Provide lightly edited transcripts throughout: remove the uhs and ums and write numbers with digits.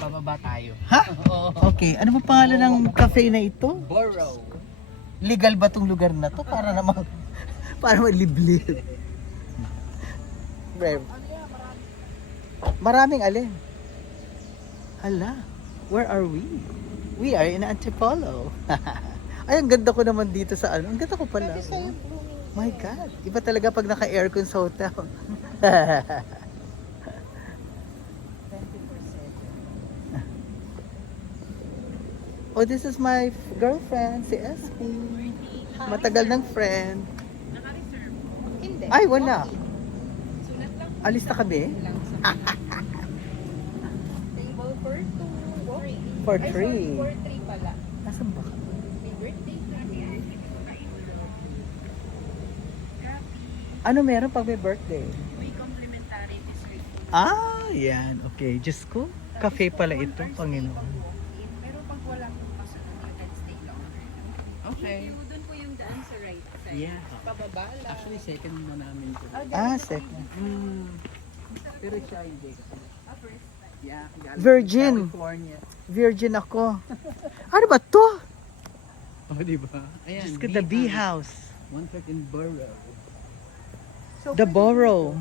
Pababa tayo. Ha? Oo. Okay, ano ba pangalan ng cafe na ito? Borough. Legal ba tong lugar na to? Para namang, para maliblib. Maraming alin. Hala, where are we? We are in Antipolo. Ay, ang ganda ko naman dito sa ano. Ang ganda ko pala. Oh. My God, iba talaga pag naka-aircon sa hotel. Oh, this is my girlfriend, si SP. Matagal ng friend. Naka-reserve? Hindi. Ay, wala. Sulat lang. Alis na kami. Lang sa table for 2. For Ay, three. sorry, for 3 pala. Nasaan ba? May birthday. Ano meron pag may birthday? May complimentary dessert. Ah, yan. Okay. Diyos ko. Cafe pala ito, Panginoon. Pero pag wala pong kasunod, you can stay longer. Okay. Doon po yung daan sa right side. Yeah. Pababa lang. Actually, second na namin to. Ah, second. Pero siya hindi. First time. Yeah. galing Virgin. California. Virgin ako. Ano ba to? Oh, di ba? Ayan. Diyos ko, the bee house. 1 in Borough. The Borough.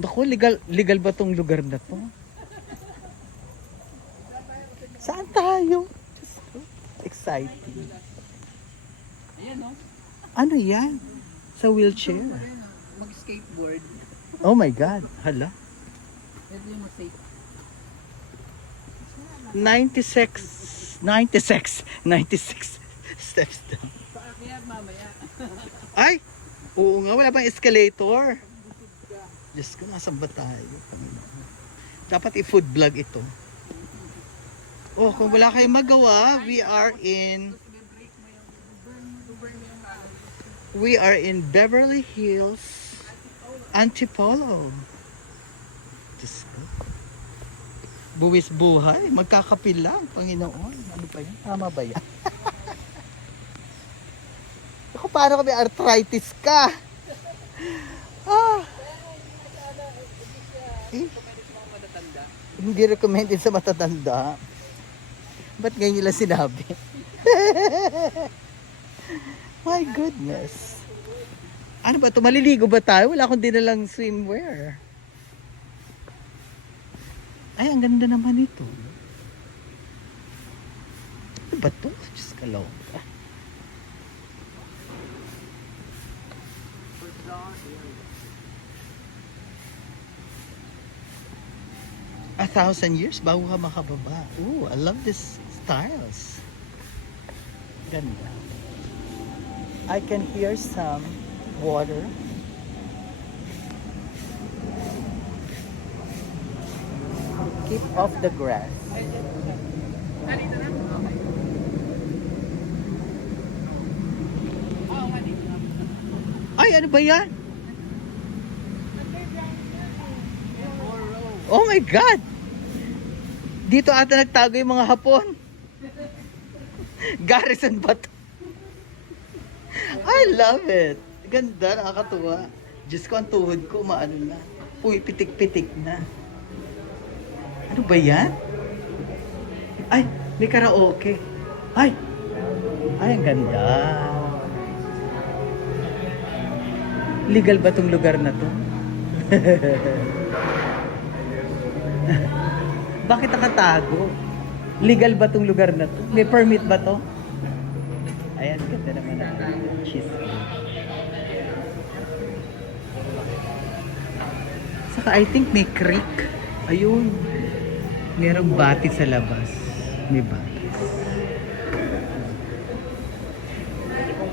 Naku, legal ba tong lugar na to? Saan tayo? Diyos ko, exciting. Ayan, no? Ano yan? Sa wheelchair. Mag-skateboard. Oh my God. Hala. Ito yung mag-skate. 96 steps down. Kaya mamaya. Ay! Oo nga, wala bang escalator? Diyos ko, nasan ba tayo? Panginoon. Dapat i-food vlog ito. Oh, kung wala kayong magawa, we are in Beverly Hills, Antipolo. Diyos ko. Buwis buhay, magkakapil lang, Panginoon. Ano pa yan? Tama ba yan? Ako, paano kami arthritis ka? Ah. Eh, hindi recommended sa matatanda. Ba't ngayon nila sinabi? My goodness. Ano ba ito? Maliligo ba tayo? Wala akong dinalang swimwear. Ay, ang ganda naman ito. Ano ba ito? Diyos ka lang. 1,000 years bago ka makababa. Ooh, I love this styles. Ganda. I can hear some water. Keep off the grass. Narito na? Okay. Oo, nga dito na. Ay, ano ba yan? Oh my God! Dito ata nagtago yung mga Hapon. Garrison ba to? I love it. Ganda, nakakatuwa. Diyos ko, ang tuhod ko, maano na. Uy, pitik-pitik na. Ano ba yan? Ay, may karaoke. Ay! Ay, ang ganda. Legal ba tong lugar na to? Bakit nakatago? Legal ba tong lugar na to? May permit ba to? Ayan, ganda naman ang cheese. Saka I think may creek. Ayun. Merong bati sa labas. May bati.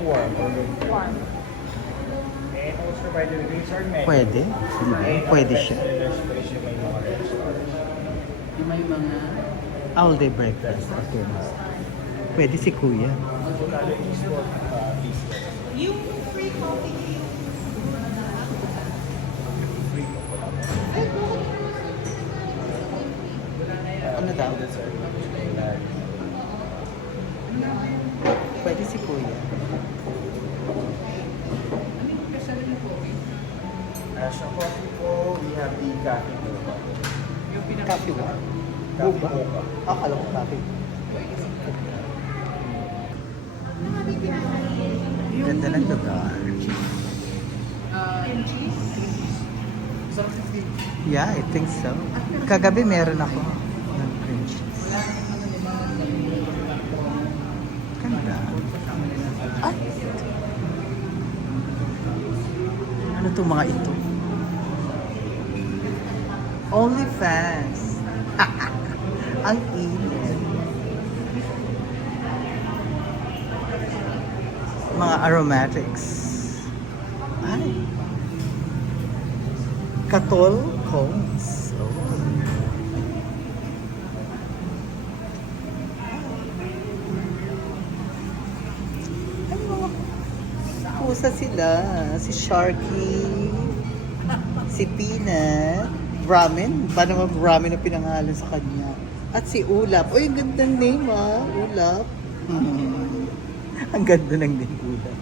Warm. And also by the drinks are menu. Pwede. Sige, pwede siya. Yung may mga All day breakfast. Okay. Pwede si Kuya. Yung free coffee. Ano daw? Pwede si Kuya. Sa coffee po, we have the coffee po. yung Coffee what? Coffee ba? Akala ko coffee. Ganda ng lugar. Yeah, I think so. Kagabi meron ako ng cream cheese. Ganda. Ay! Ano itong mga ito? OnlyFans. Ang init. Mga aromatics. Ay. Katol cones. Oh. Ay, mga pusa sila. Si Sharky. Si Peanut. Ramen. Paano naman ramen ang pinangalan sa kanya? At si Ulap. Uy, ang gandang name ah. Ulap. Ang ganda ng name Ulap.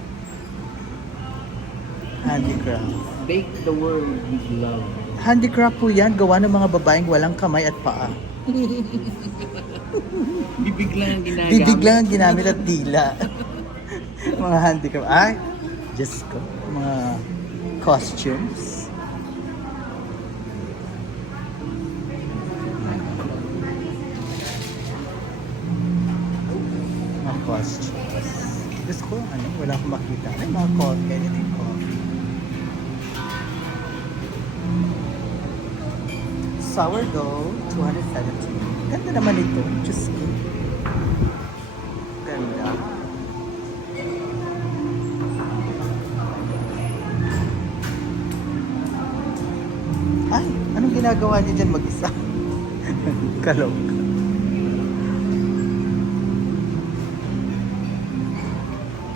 Handicraft. Bake the world with love. Handicraft po yan. Gawa ng mga babaeng walang kamay at paa. Bibig lang ang ginagawa. Bibig lang ang ginamit at dila. Mga handicraft. Ay, Diyos ko. Mga costumes. Mga costumes. Diyos ko, ano, wala akong makita. Ay, mga coffee. Ano yung coffee? Sourdough, 270. Ganda naman ito. Diyos ko. Ganda. Ay, anong ginagawa niya dyan mag-isa? Kalog.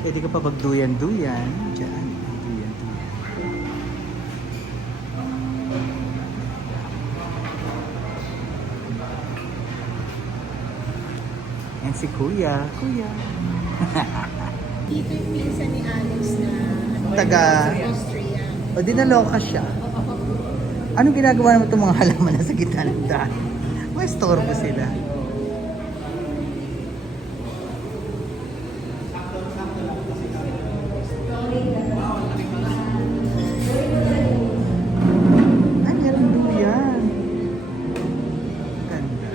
Pwede ka pa magduyan-duyan. Diyan. Duyan-duyan. Yan si Kuya. Kuya. Dito yung pinsan ni Alex na Taga. Austria. O, dinaloka siya. Anong ginagawa naman itong mga halaman na sa gitna ng daan? May istorbo sila. Ay, meron mo yan. Ganda.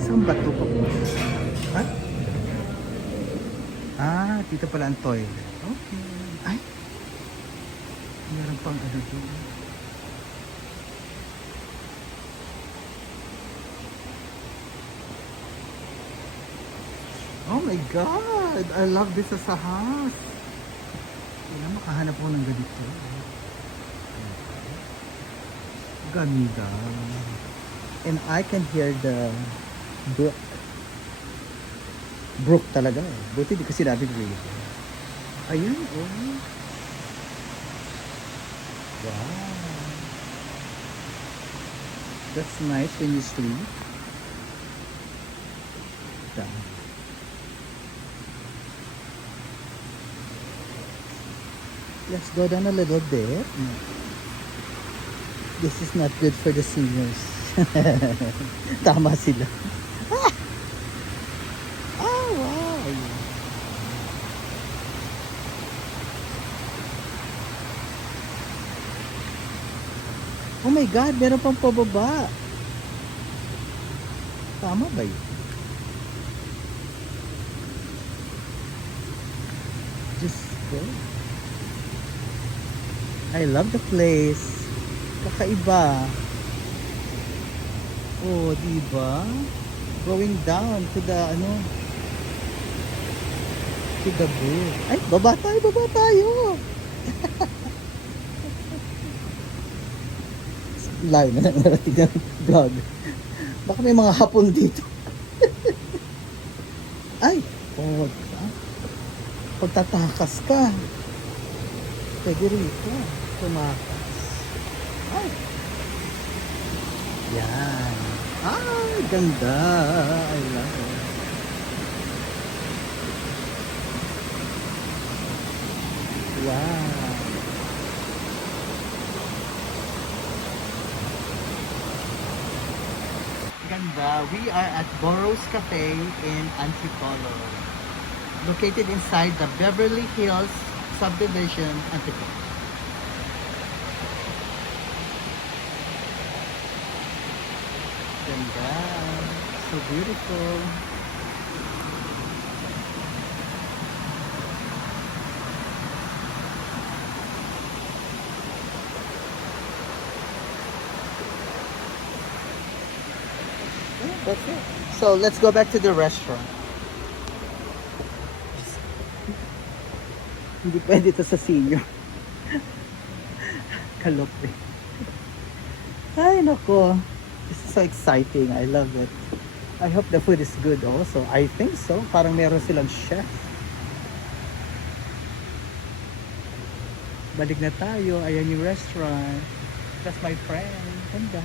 Saan ba ito? Ha? Ah, dito pala ang toilet. Okay. Ay! Meron pang ano doon. Oh my God! I love this as a house. Kaya makahanap ko ng ganito. Ganda. And I can hear the brook. Brook talaga. Buti di ko sinabi river. Ayun, oh. Wow. That's nice when you sleep. Done. Let's go down a little bit. This is not good for the seniors. Tama sila. Ah, wow. Oh my God, meron pang pababa. Tama ba yun? Just go. I love the place. Kakaiba. Oh, diba? Going down to the, ano, to the brook. Ay, baba tayo, baba tayo. Layo na narating ng vlog. Baka may mga hapon dito. Ay, oh, pagtatakas ka. Pwede rito. Tumakas. Ay. Yan. Ay, ganda. I love it. Wow. ganda. We are at Burroughs Cafe in Antipolo. Located inside the Beverly Hills subdivision, Antipolo. Ganda. So beautiful. That's it. So let's go back to the restaurant. Hindi pwede ito sa senior. Kalope. Ay, nako. This is so exciting. I love it. I hope the food is good also. I think so. Parang meron silang chef. Balik na tayo. Ayan yung restaurant. That's my friend. Ganda.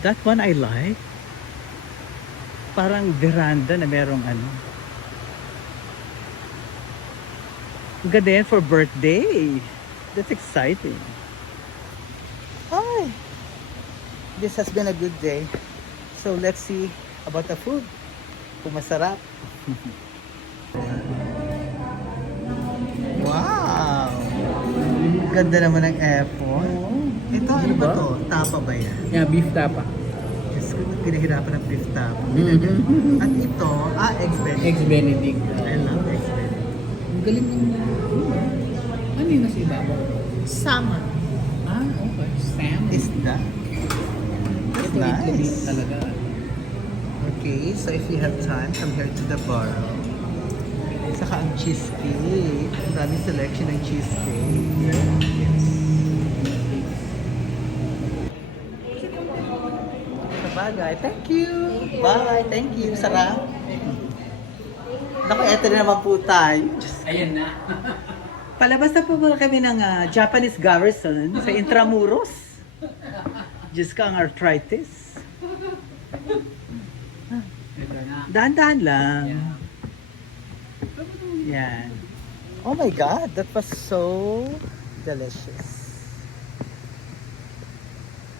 That one I like. Parang veranda na merong ano. Ang ganda yan for birthday. That's exciting. Hi! This has been a good day. So let's see about the food. Kung masarap. Wow! Ganda naman ng airport. Ito, ano ba to? Tapa ba yan? Yeah, beef tapa. Diyos ko, pinahirapan ng beef tapa. At ito, Eggs Benedict. Eggs Benedict. I love Eggs Benedict. Ang galing ng... Ano yung nasa ibabaw? Salmon. Ah, okay. Salmon. Isda. That's Ito, itlog nice. talaga. Okay, so if you have time, come here to the Borough. Saka ang cheesecake. Ang daming selection ng cheesecake. Yes. Sabagay. Thank you. Bye. Thank you. Sarap. Naku, eto na naman po tayo. Ayan na. Palabas na po muna kami ng Japanese Garrison sa Intramuros. Diyos ka ang arthritis. Ito na. Dahan-dahan lang. Yan. Oh my God, that was so delicious.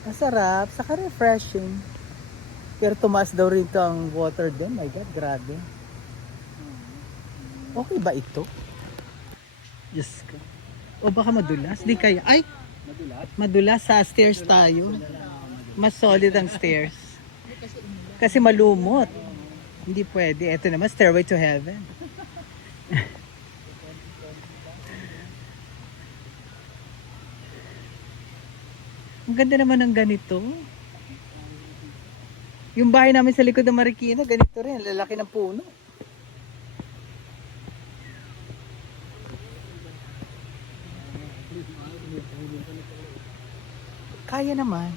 Masarap, saka refreshing. Pero tumaas daw rin ang water din. My God, grabe. Okay ba ito? Diyos ko. O baka madulas? Di kaya. Ay! Madulas sa stairs tayo. Mas solid ang stairs. Kasi malumot. Hindi pwede. Ito naman, Stairway to Heaven. Ang ganda naman ng ganito. Yung bahay namin sa likod ng Marikina, ganito rin. Lalaki ng puno. Kaya naman.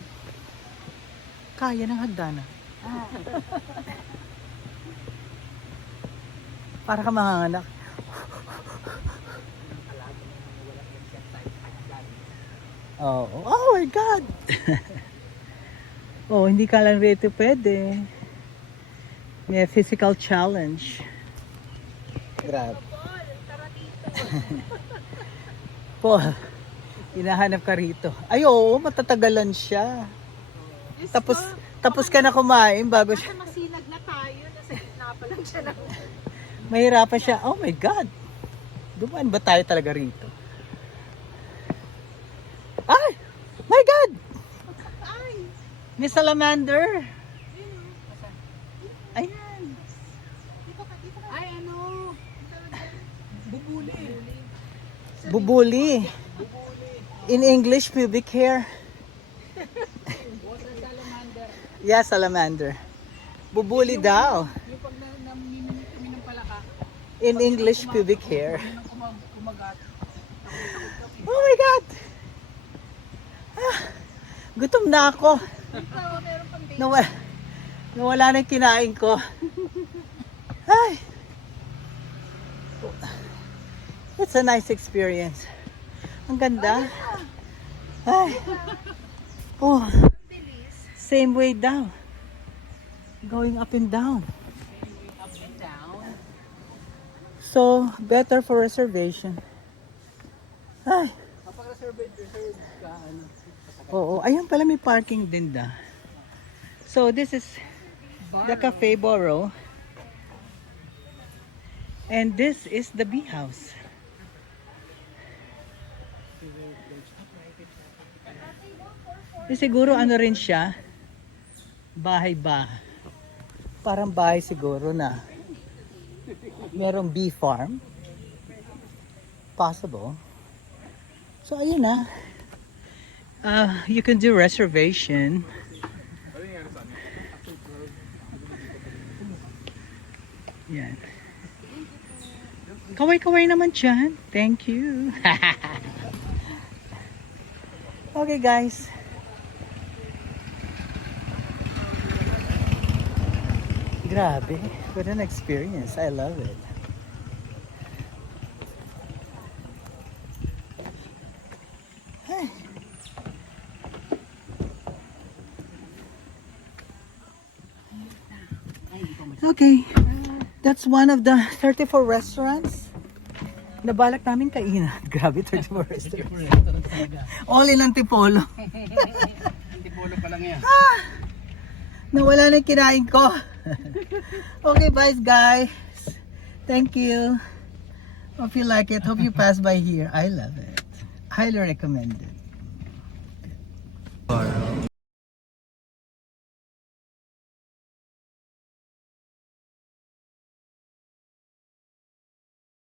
Kaya ng hagdanan. Para ka manganganak. Oh my God! Oh, hindi ka lang rito pwede. May physical challenge. Grabe. Paul, hinahanap ka rito. Ay, oo, matatagalan siya. Tapos ka na kumain bago siya. Masinag na tayo. Nasa gitna pa lang siya ng... Mahirapan siya. Oh my God! Dumaan ba tayo talaga rito? Ay! My God! Ay! May salamander! Ayan! Ay, ano? Bubuli. Bubuli. In English, pubic hair. Yeah, salamander. Bubuli daw. Yung pag namimili ng palaka, In English, pubic hair. kumagat. Oh my God! Gutom na ako. Meron pang date. Nawala na yung kinain ko. Ay! It's a nice experience. Ang ganda. Ay! Oh! Same way down. Going up and down. Up and down. So, better for reservation. Ay! Oo, ayan pala may parking din da. So this is the Cafe Borough. And this is the bee house. Siguro ano rin siya, bahay-bahay. Parang bahay siguro na merong bee farm. Possible. So ayun na. You can do reservation. Yan. Kaway-kaway naman dyan. Thank you. Okay guys. Grabe. What an experience. I love it. Okay. That's one of the 34 restaurants na balak namin kainan. Grabe, 34 restaurants. All in Antipolo. Antipolo pa lang yan. Nawala na yung kinain ko. Okay, bye guys. Thank you. Hope you like it. Hope you pass by here. I love it. Highly recommended.